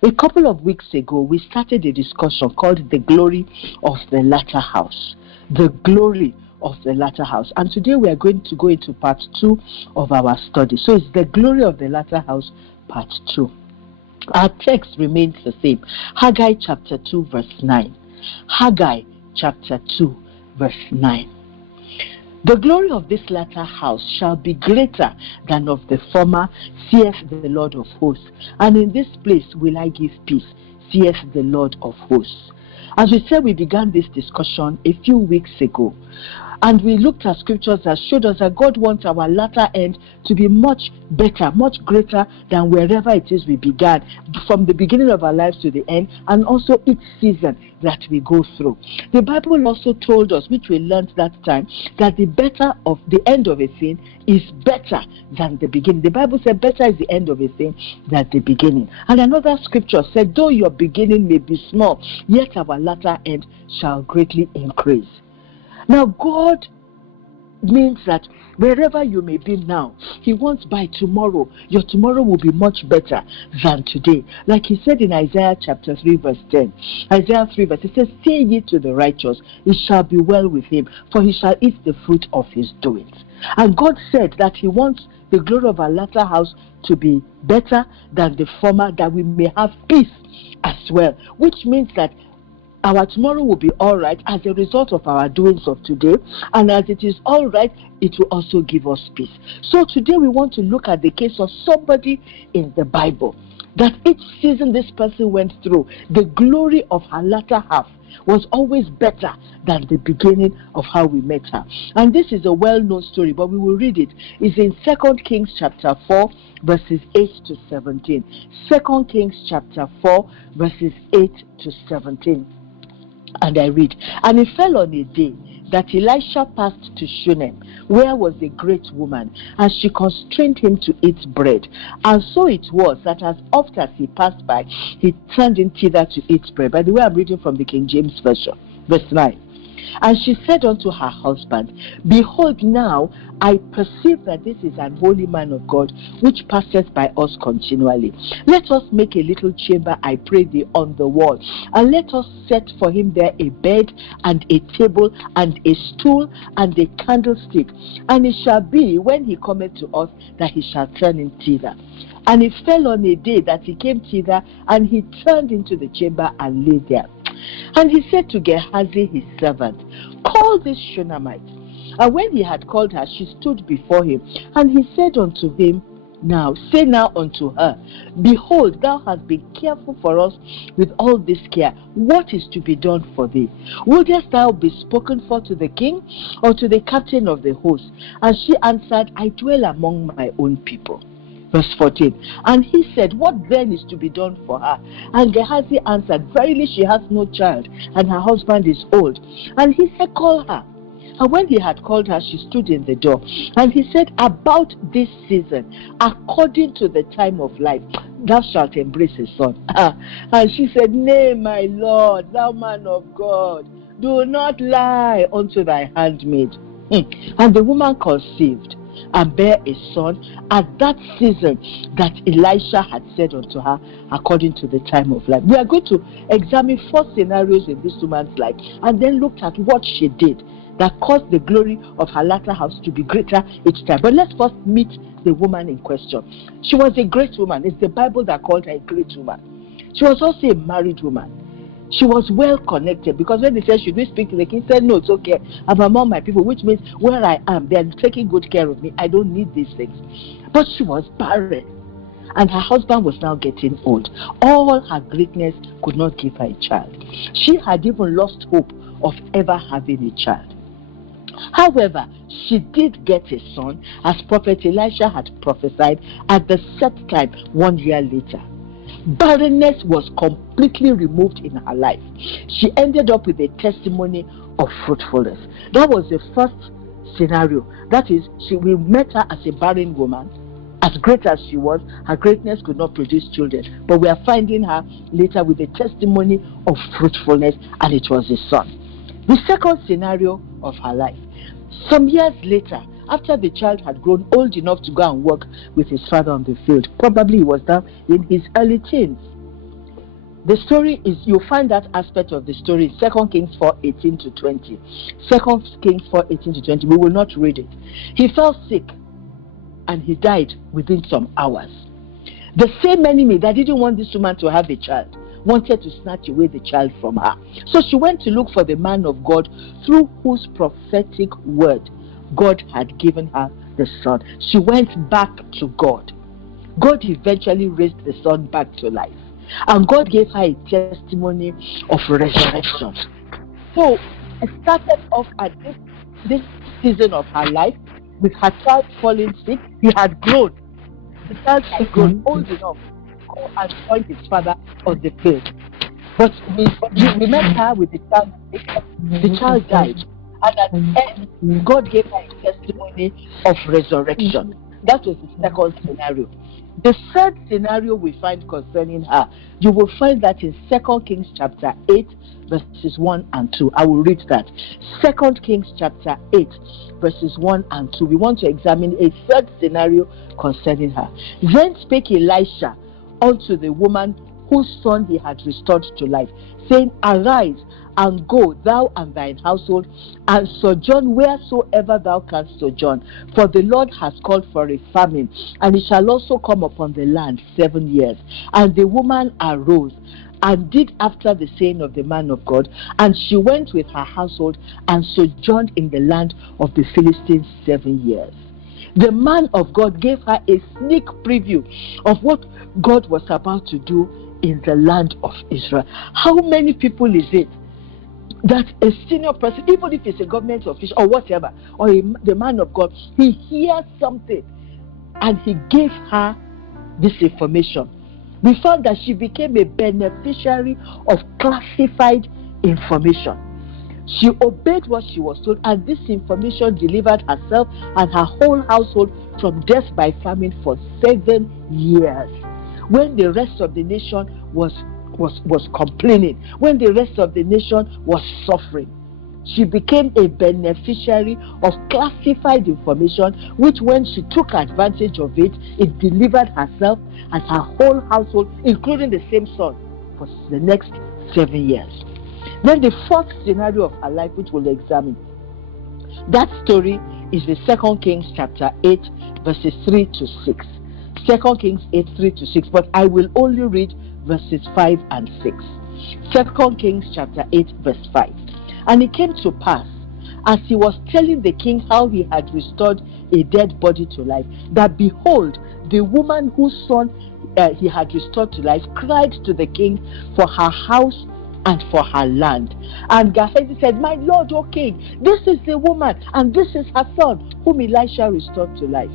A couple of weeks ago, we started a discussion called The Glory of the Latter House. The Glory of the Latter House. And today we are going to go into part 2 of our study. So it's The Glory of the Latter House, part 2. Our text remains the same. Haggai chapter 2, verse 9. Haggai chapter 2, verse 9. The glory of this latter house shall be greater than of the former, saith the Lord of hosts. And in this place will I give peace, saith the Lord of hosts. As we said, we began this discussion a few weeks ago. And we looked at scriptures that showed us that God wants our latter end to be much better, much greater than wherever it is we began, from the beginning of our lives to the end, and also each season that we go through. The Bible also told us, which we learned that time, that the better of the end of a thing is better than the beginning. The Bible said better is the end of a thing than the beginning. And another scripture said, though your beginning may be small, yet our latter end shall greatly increase. Now, God means that wherever you may be now, He wants by tomorrow, your tomorrow will be much better than today. Like He said in Isaiah chapter 3, verse 10. Isaiah 3, verse, it says, say ye to the righteous, it shall be well with him, for he shall eat the fruit of his doings. And God said that He wants the glory of our latter house to be better than the former, that we may have peace as well, which means that our tomorrow will be all right as a result of our doings of today, and as it is all right, it will also give us peace. So today we want to look at the case of somebody in the Bible, that each season this person went through, the glory of her latter half was always better than the beginning of how we met her. And this is a well-known story, but we will read it. It's in 2 Kings chapter 4, verses 8 to 17. 2 Kings chapter 4, verses 8 to 17. And I read, and it fell on a day that Elisha passed to Shunem, where was a great woman, and she constrained him to eat bread. And so it was that as oft as he passed by, he turned in thither to eat bread. By the way, I'm reading from the King James Version, verse 9. And she said unto her husband, behold, now I perceive that this is an holy man of God, which passeth by us continually. Let us make a little chamber, I pray thee, on the wall, and let us set for him there a bed, and a table, and a stool, and a candlestick. And it shall be, when he cometh to us, that he shall turn in thither. And it fell on a day that he came thither, and he turned into the chamber and lay there. And he said to Gehazi his servant, call this Shunammite. And when he had called her, she stood before him. And he said unto him, say now unto her, behold, thou hast been careful for us with all this care. What is to be done for thee? Wouldest thou be spoken for to the king, or to the captain of the host? And she answered, I dwell among my own people. Verse 14. And he said, what then is to be done for her? And Gehazi answered, verily she has no child, and her husband is old. And he said, call her. And when he had called her, she stood in the door. And he said, about this season, according to the time of life, thou shalt embrace a son. And she said, nay, my Lord, thou man of God, do not lie unto thy handmaid. And the woman conceived and bare a son at that season that Elisha had said unto her, according to the time of life. We are going to examine 4 scenarios in this woman's life, and then look at what she did that caused the glory of her latter house to be greater each time. But let's first meet the woman in question. She was a great woman. It's the Bible that called her a great woman. She was also a married woman. She was well connected, because when they said, should we speak to the king? He said, no, it's okay. I'm among my people, which means where I am, they're taking good care of me. I don't need these things. But she was barren, and her husband was now getting old. All her greatness could not give her a child. She had even lost hope of ever having a child. However, she did get a son, as Prophet Elisha had prophesied, at the set time 1 year later. Barrenness was completely removed in her life. She ended up with a testimony of fruitfulness. That was the first scenario. That is, we met her as a barren woman. As great as she was, her greatness could not produce children. But we are finding her later with a testimony of fruitfulness, and it was a son. The second scenario of her life. Some years later, after the child had grown old enough to go and work with his father on the field, probably he was now in his early teens, The story is, you find that aspect of the story in 2 Kings 4:18 to 20. 2 Kings 4:18 to 20. We will not read it. He fell sick and he died within some hours. The same enemy that didn't want this woman to have a child wanted to snatch away the child from her. So she went to look for the man of God through whose prophetic word God had given her the son. She went back to God. God eventually raised the son back to life. And God gave her a testimony of resurrection. So it started off at this season of her life with her child falling sick. He had grown. The child had grown old enough to go and join his father on the field. But we met her with the child sick. The child died. And at the end, God gave her a testimony of resurrection. That was the second scenario. The third scenario we find concerning her, you will find that in 2 Kings chapter 8, verses 1 and 2. I will read that. 2 Kings chapter 8, verses 1 and 2. We want to examine a third scenario concerning her. Then spake Elisha unto the woman whose son he had restored to life, saying, Arise and go, thou and thine household, and sojourn wheresoever thou canst sojourn. For the Lord has called for a famine, and it shall also come upon the land 7 years. And the woman arose and did after the saying of the man of God, and she went with her household and sojourned in the land of the Philistines 7 years. The man of God gave her a sneak preview of what God was about to do in the land of Israel. How many people is it that a senior person, even if it's a government official or whatever, or the man of God, he hears something and he gave her this information? We found that she became a beneficiary of classified information. She obeyed what she was told, and this information delivered herself and her whole household from death by famine for 7 years. When the rest of the nation was complaining, when the rest of the nation was suffering, she became a beneficiary of classified information, which when she took advantage of it, it delivered herself and her whole household, including the same son, for the next 7 years. Then the fourth scenario of her life, which we'll examine, that story is the 2 Kings chapter 8, verses 3 to 6. 2 Kings 8, 3 to 6, but I will only read verses 5 and 6. 2 Kings chapter 8, verse 5. And it came to pass, as he was telling the king how he had restored a dead body to life, that behold, the woman whose son he had restored to life cried to the king for her house and for her land. And Gehazi said, My lord, O king, this is the woman, and this is her son, whom Elisha restored to life.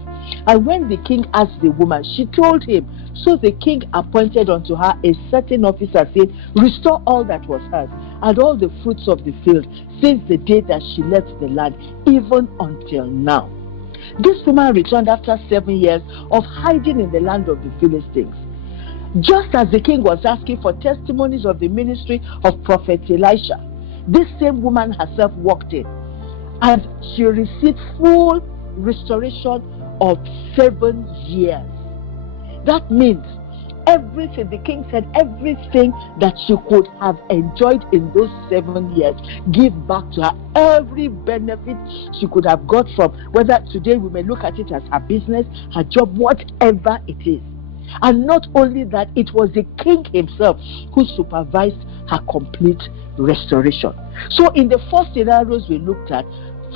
And when the king asked the woman, she told him. So the king appointed unto her a certain officer, saying, Restore all that was hers, and all the fruits of the field, since the day that she left the land, even until now. This woman returned after 7 years of hiding in the land of the Philistines. Just as the king was asking for testimonies of the ministry of prophet Elisha, this same woman herself walked in, and she received full restoration of 7 years. That means everything, the king said, everything that she could have enjoyed in those 7 years, give back to her. Every benefit she could have got from, whether today we may look at it as her business, her job, whatever it is. And not only that, it was the king himself who supervised her complete restoration. So in the first scenarios we looked at,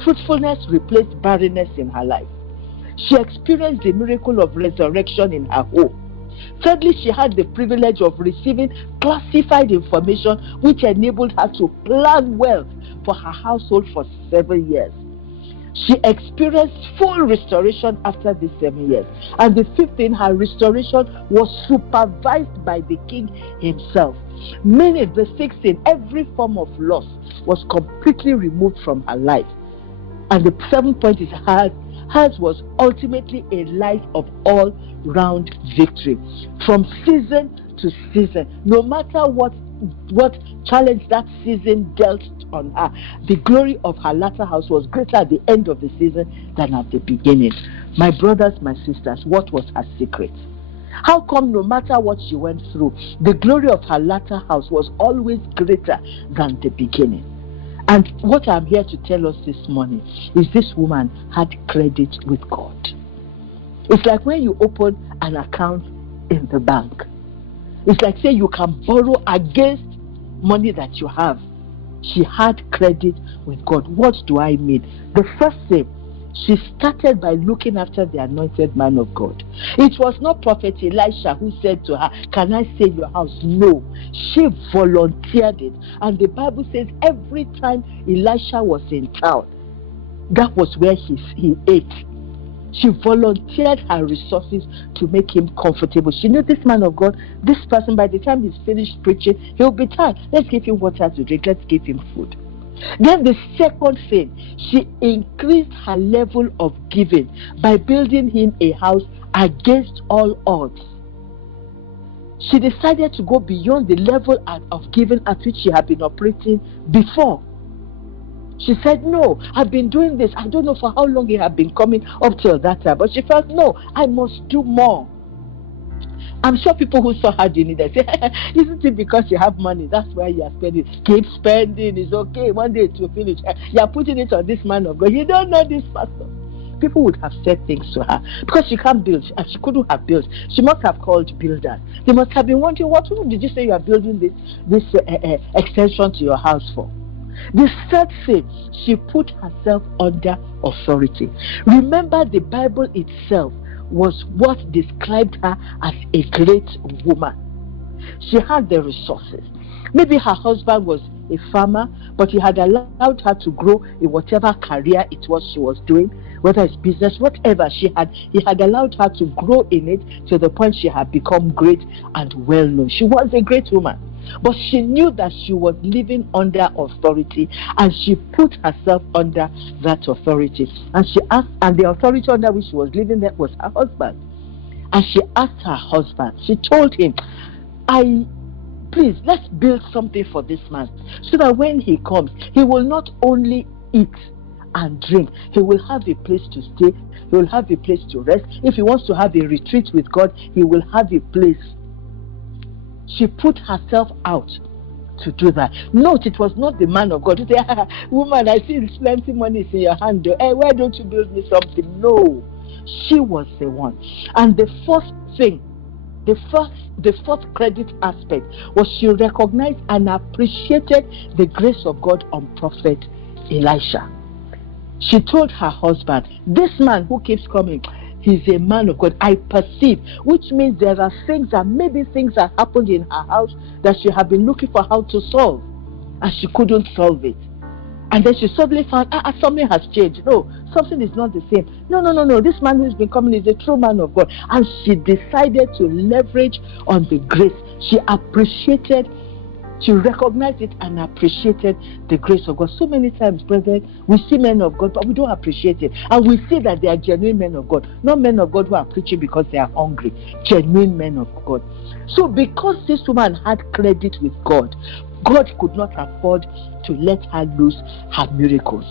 fruitfulness replaced barrenness in her life. She experienced the miracle of resurrection in her home. Thirdly, she had the privilege of receiving classified information which enabled her to plan wealth for her household for 7 years. She experienced full restoration after these 7 years. And the fifth thing, her restoration was supervised by the king himself. Meaning, the sixth thing, every form of loss was completely removed from her life. And the seventh point is hers was ultimately a life of all-round victory. From season to season, no matter what challenge that season dealt on her, the glory of her latter house was greater at the end of the season than at the beginning. My brothers, my sisters, what was her secret? How come no matter what she went through, the glory of her latter house was always greater than the beginning? And what I'm here to tell us this morning is this woman had credit with God. It's like when you open an account in the bank. It's like say you can borrow against money that you have. She had credit with God. What do I mean? The first thing, she started by looking after the anointed man of God. It was not Prophet Elisha who said to her, "Can I save your house?" No, she volunteered it. And the Bible says every time Elisha was in town, that was where he ate. She volunteered her resources to make him comfortable. She knew this man of God, this person, by the time he's finished preaching, he'll be tired. Let's give him water to drink. Let's give him food. Then the second thing, she increased her level of giving by building him a house against all odds. She decided to go beyond the level of giving at which she had been operating before. She said, "No, I've been doing this. I don't know for how long it had been coming up till that time." But she felt, "No, I must do more." I'm sure people who saw her doing it, they say, "Isn't it because you have money? That's why you are spending. Keep spending. It's okay. One day it will finish. You are putting it on this man of God. You don't know this pastor." People would have said things to her because she can't build and she couldn't have built. She must have called builders. They must have been wondering, what did you say you are building this extension to your house for? The third thing, she put herself under authority. Remember, the Bible itself was what described her as a great woman. She had the resources. Maybe her husband was a farmer, but he had allowed her to grow in whatever career it was she was doing, whether it's business, whatever he had allowed her to grow in it to the point she had become great and well known. She was a great woman, but she knew that she was living under authority, and she put herself under that authority. And she asked, and the authority under which she was living there was her husband. And she asked her husband, she told him, "Please, let's build something for this man, so that when he comes, he will not only eat and drink, he will have a place to stay, he will have a place to rest. If he wants to have a retreat with God, he will have a place." She put herself out to do that. Note, it was not the man of God who said, "Woman, I see plenty money in your hand. Hey, why don't you build me something?" No, she was the one. And the first thing, the fourth credit aspect was she recognized and appreciated the grace of God on Prophet Elisha. She told her husband, "This man who keeps coming, he's a man of God. I perceive," which means there are things that happened in her house that she had been looking for how to solve, and she couldn't solve it. And then she suddenly found, something has changed. No, something is not the same. No. This man who's been coming is a true man of God. And she decided to leverage on the grace. She appreciated, she recognized it and appreciated the grace of God. So many times, brethren, we see men of God, but we don't appreciate it. And we see that they are genuine men of God. Not men of God who are preaching because they are hungry. Genuine men of God. So because this woman had credit with God, God could not afford to let her lose her miracles.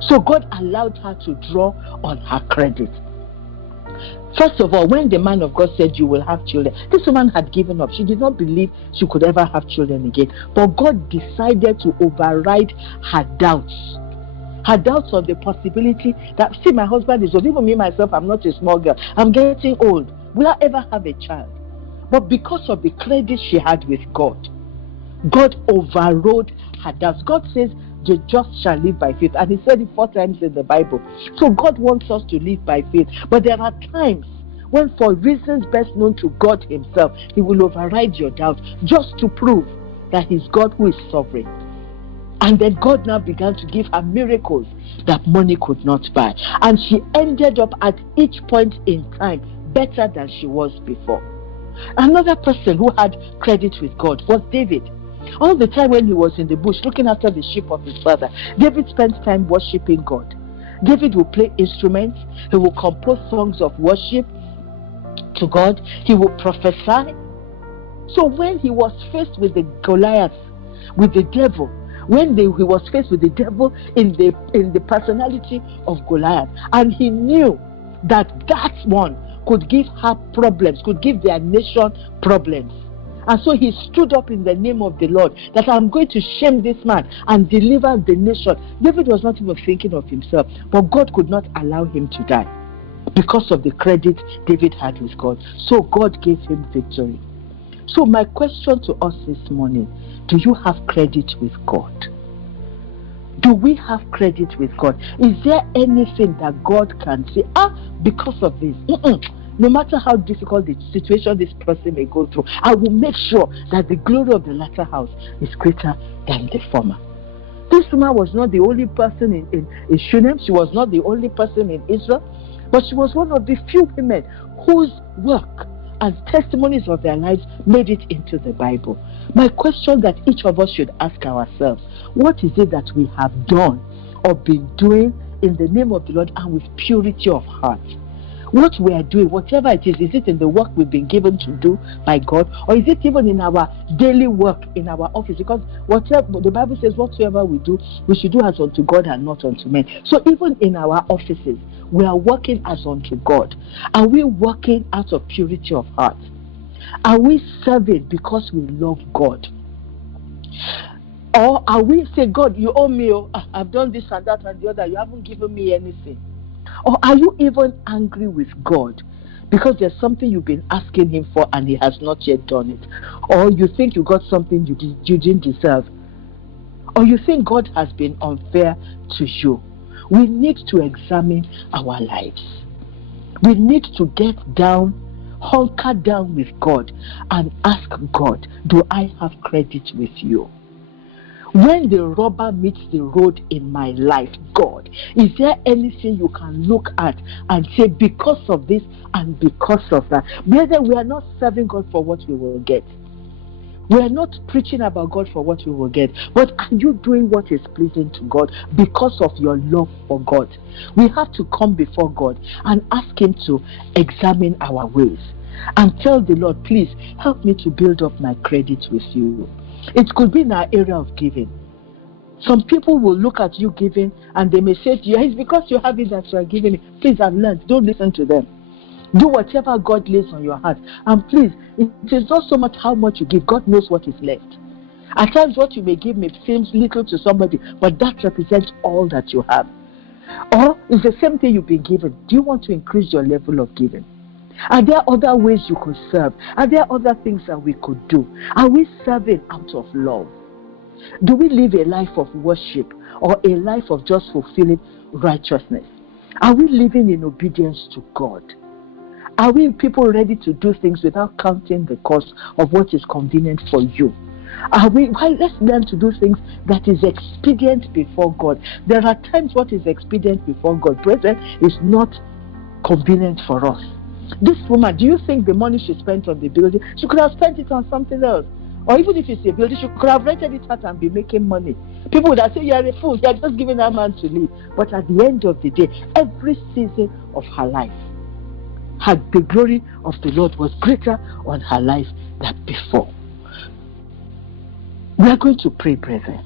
So God allowed her to draw on her credit. First of all, when the man of God said, "You will have children," this woman had given up. She did not believe she could ever have children again. But God decided to override her doubts. Her doubts of the possibility that, see, my husband is old. Even me, myself, I'm not a small girl. I'm getting old. Will I ever have a child? But because of the credit she had with God, God overrode her doubts. God says, "The just shall live by faith." And he said it 4 times in the Bible. So God wants us to live by faith. But there are times when, for reasons best known to God himself, he will override your doubt just to prove that he's God who is sovereign. And then God now began to give her miracles that money could not buy. And she ended up at each point in time better than she was before. Another person who had credit with God was David. All the time when he was in the bush looking after the sheep of his father, David spent time worshiping God. David will play instruments. He will compose songs of worship to God. He will prophesy. So when he was faced with the Goliath, with the devil, when he was faced with the devil in the personality of Goliath, and he knew that one could give her problems, could give their nation problems. And so he stood up in the name of the Lord that I'm going to shame this man and deliver the nation. David was not even thinking of himself, but God could not allow him to die because of the credit David had with God. So God gave him victory. So my question to us this morning, do you have credit with God? Do we have credit with God? Is there anything that God can say, because of this, no matter how difficult the situation this person may go through, I will make sure that the glory of the latter house is greater than the former. This woman was not the only person in Shunem. She was not the only person in Israel, but she was one of the few women whose work and testimonies of their lives made it into the Bible. My question that each of us should ask ourselves, what is it that we have done or been doing in the name of the Lord and with purity of heart? What we are doing, whatever it is it in the work we've been given to do by God, or is it even in our daily work in our office? Because whatever the Bible says, whatsoever we do, we should do as unto God and not unto men. So even in our offices, we are working as unto God. Are we working out of purity of heart? Are we serving because we love God? Or are we saying, God, you owe me, I've done this and that and the other, you haven't given me anything? Or are you even angry with God because there's something you've been asking him for and he has not yet done it? Or you think you got something you didn't deserve? Or you think God has been unfair to you? We need to examine our lives. We need to get down, hunker down with God and ask God, do I have credit with you? When the rubber meets the road in my life, God, is there anything you can look at and say, because of this and because of that? Whether we are not serving God for what we will get. We are not preaching about God for what we will get. But are you doing what is pleasing to God because of your love for God? We have to come before God and ask him to examine our ways and tell the Lord, please help me to build up my credit with you. It could be in our area of giving. Some people will look at you giving and they may say to you, it's because you have it that you are giving it. Please, I've learned. Don't listen to them. Do whatever God lays on your heart. And please, it is not so much how much you give. God knows what is left. At times what you may give may seem little to somebody, but that represents all that you have. Or it's the same thing you've been given. Do you want to increase your level of giving? Are there other ways you could serve? Are there other things that we could do? Are we serving out of love? Do we live a life of worship or a life of just fulfilling righteousness? Are we living in obedience to God? Are we people ready to do things without counting the cost of what is convenient for you? Let's learn to do things that is expedient before God. There are times what is expedient before God, brethren, is not convenient for us. This woman, do you think the money she spent on the building, she could have spent it on something else? Or even if it's a building, she could have rented it out and be making money. People would have said, you're a fool, you're just giving that man to live. But at the end of the day, every season of her life, the glory of the Lord was greater on her life than before. We are going to pray, brethren.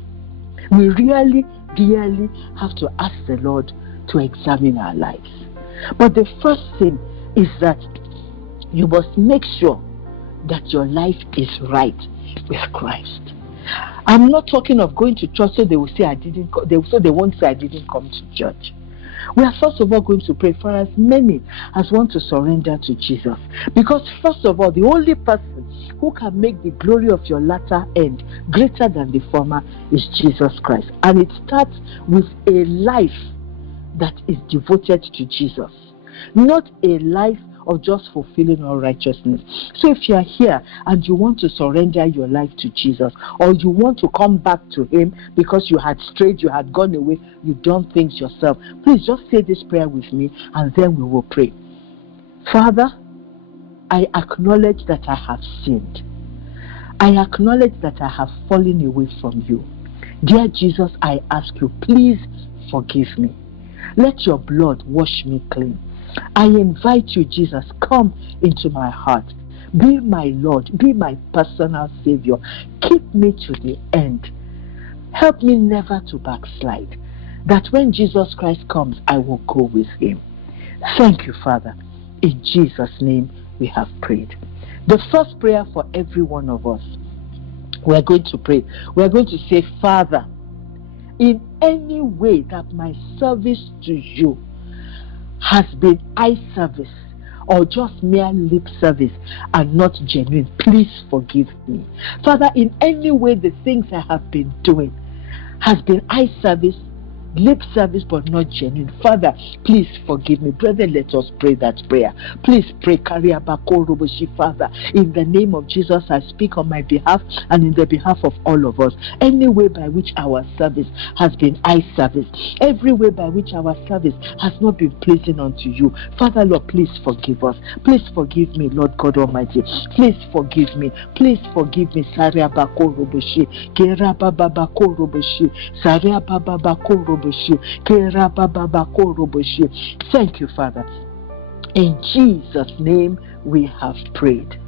We really, dearly have to ask the Lord to examine our lives. But the first thing is that you must make sure that your life is right with Christ. I'm not talking of going to church so they will say they won't say I didn't come to church. We are first of all going to pray for as many as want to surrender to Jesus. Because first of all, the only person who can make the glory of your latter end greater than the former is Jesus Christ. And it starts with a life that is devoted to Jesus. Not a life of just fulfilling all righteousness. So if you are here and you want to surrender your life to Jesus, or you want to come back to him because you had strayed, you had gone away, you've done things yourself, please just say this prayer with me and then we will pray. Father, I acknowledge that I have sinned. I acknowledge that I have fallen away from you. Dear Jesus, I ask you, please forgive me. Let your blood wash me clean. I invite you, Jesus, come into my heart. Be my Lord. Be my personal Savior. Keep me to the end. Help me never to backslide. That when Jesus Christ comes, I will go with him. Thank you, Father. In Jesus' name we have prayed. The first prayer for every one of us, we are going to pray. We are going to say, Father, in any way that my service to you has been eye service or just mere lip service and not genuine, please forgive me. Father, in any way the things I have been doing has been eye service, lip service, but not genuine, Father, please forgive me. Brethren, let us pray that prayer. Please pray. Father, in the name of Jesus, I speak on my behalf and in the behalf of all of us. Any way by which our service has been eye service, every way by which our service has not been pleasing unto you, Father, Lord, please forgive us. Please forgive me, Lord God Almighty. Please forgive me. Please forgive me. Saria bako roboshi, kera baba bako roboshi, saria baba bako roboshi. Thank you, Father. In Jesus' name we have prayed.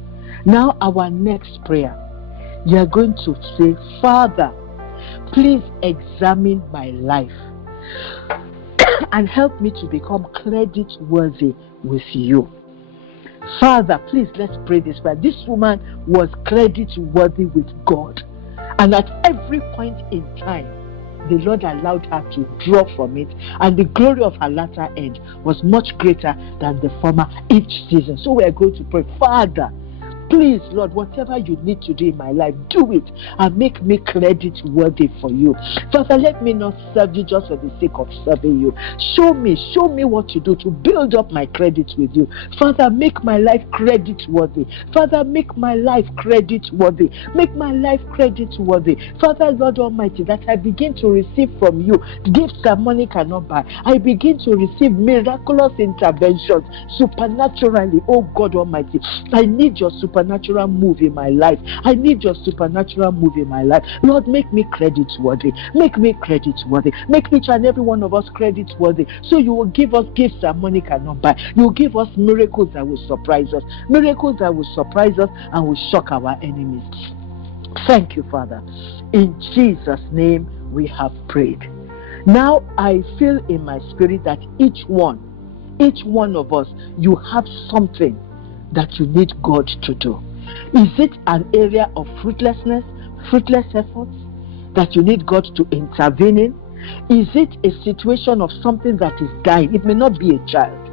Now our next prayer, you are going to say, Father, please examine my life and help me to become credit worthy with you. Father, please, let's pray this prayer. This woman was credit worthy with God, and at every point in time the Lord allowed her to draw from it, and the glory of her latter end was much greater than the former each season. So we are going to pray, Father, please, Lord, whatever you need to do in my life, do it and make me credit worthy for you. Father, let me not serve you just for the sake of serving you. Show me what to do to build up my credit with you. Father, make my life credit worthy. Father, make my life credit worthy. Make my life credit worthy. Father, Lord Almighty, that I begin to receive from you gifts that money cannot buy. I begin to receive miraculous interventions supernaturally. Oh God Almighty, I need your supernatural move in my life. I need your supernatural move in my life. Lord, make me credit worthy. Make me credit worthy. Make each and every one of us credit worthy. So you will give us gifts that money cannot buy. You will give us miracles that will surprise us. Miracles that will surprise us and will shock our enemies. Thank you, Father. In Jesus' name we have prayed. Now I feel in my spirit that each one of us, you have something that you need God to do. Is it an area of fruitless efforts that you need God to intervene in? Is it a situation of something that is dying? It may not be a child.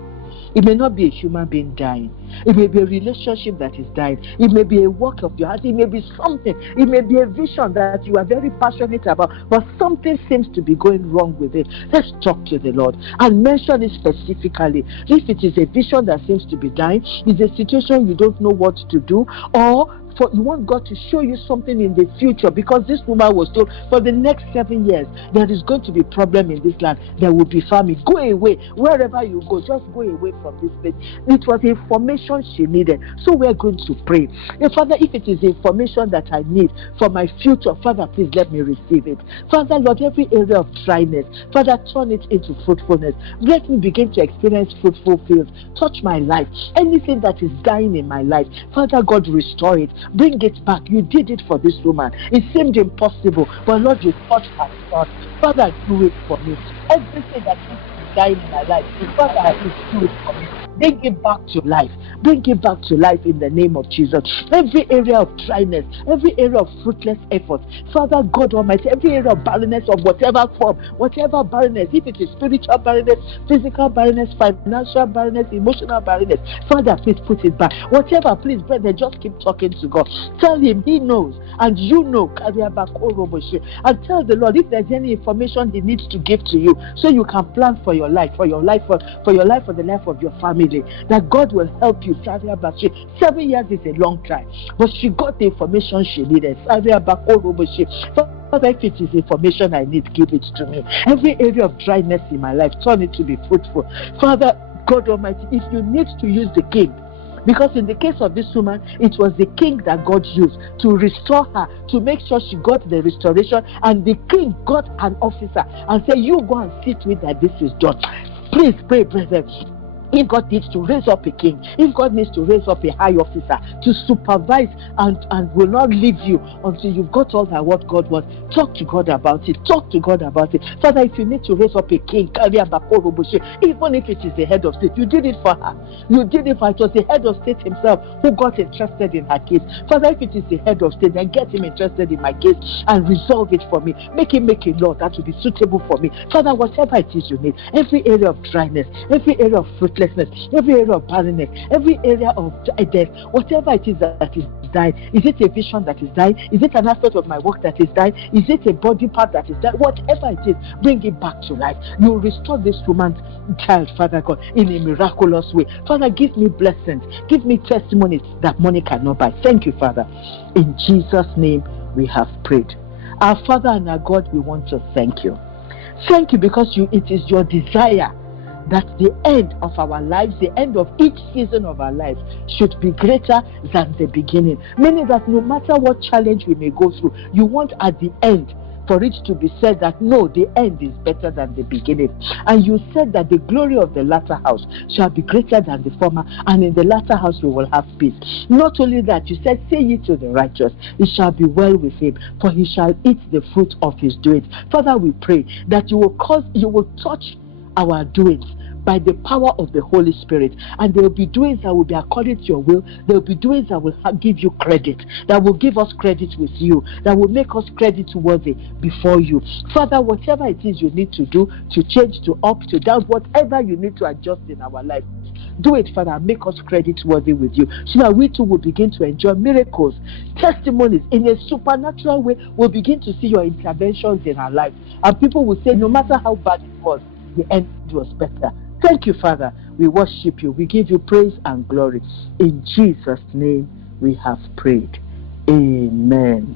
It may not be a human being dying. It may be a relationship that is dying. It may be a work of your heart. It may be something. It may be a vision that you are very passionate about, but something seems to be going wrong with it. Let's talk to the Lord and mention it specifically. If it is a vision that seems to be dying, is a situation you don't know what to do, or for you want God to show you something in the future, because this woman was told for the next 7 years there is going to be problem in this land. There will be famine. Go away. Wherever you go, just go away from this place. It was information she needed. So we are going to pray. Father, if it is information that I need for my future, Father, please let me receive it. Father, Lord, every area of dryness, Father, turn it into fruitfulness. Let me begin to experience fruitful fields. Touch my life. Anything that is dying in my life, Father God, restore it. Bring it back. You did it for this woman. It seemed impossible, but Lord, you touched her heart. Father, do it for me. Everything that is dying in my life, Father, please do it for me. Bring it back to life. Bring it back to life in the name of Jesus. Every area of dryness, every area of fruitless effort, Father God Almighty, every area of barrenness of whatever form, whatever barrenness, if it is spiritual barrenness, physical barrenness, financial barrenness, emotional barrenness, Father, please put it back. Whatever, please, brother, just keep talking to God. Tell him He knows, and you know, and tell the Lord if there's any information He needs to give to you, so you can plan for your life, for the life of your family. That God will help you. 7 years is a long time, but she got the information she needed. Father, if it is information I need, give it to me. Every area of dryness in my life, turn it to be fruitful. Father God Almighty, if you need to use the king, because in the case of this woman, it was the king that God used to restore her, to make sure she got the restoration, and the king got an officer and said, you go and see to it that this is done. Please pray, brethren. If God needs to raise up a king, if God needs to raise up a high officer to supervise and will not leave you until you've got all that what God wants, talk to God about it. Talk to God about it. Father, if you need to raise up a king, even if it is the head of state, you did it for her. You did it for her. It was the head of state himself who got interested in her case. Father, if it is the head of state, then get him interested in my case and resolve it for me. Make him make a law that will be suitable for me. Father, whatever it is you need, every area of dryness, every area of fruitlessness, every area of barrenness, every area of death, whatever it is that is dying. Is it a vision that is dying? Is it an aspect of my work that is dying? Is it a body part that is dying? Whatever it is, bring it back to life. You restore this woman's child, Father God, in a miraculous way. Father, give me blessings. Give me testimonies that money cannot buy. Thank you, Father. In Jesus' name we have prayed. Our Father and our God, we want to thank you. Thank you because it is your desire that the end of our lives, the end of each season of our lives, should be greater than the beginning. Meaning that no matter what challenge we may go through, you want at the end for it to be said that no, the end is better than the beginning. And you said that the glory of the latter house shall be greater than the former, and in the latter house we will have peace. Not only that, you said, say ye to the righteous, it shall be well with him, for he shall eat the fruit of his doings. Father, we pray that you will touch our doings by the power of the Holy Spirit, and there will be doings that will be according to your will. There will be doings that will give you credit, that will give us credit with you, that will make us credit worthy before you. Father, whatever it is you need to do, to change, to up, to down, whatever you need to adjust in our life, do it, Father, make us credit worthy with you, so that we too will begin to enjoy miracles, testimonies in a supernatural way. We'll begin to see your interventions in our life, and people will say, no matter how bad it was, the end was better. Thank you, Father. We worship you. We give you praise and glory. In Jesus' name we have prayed. Amen.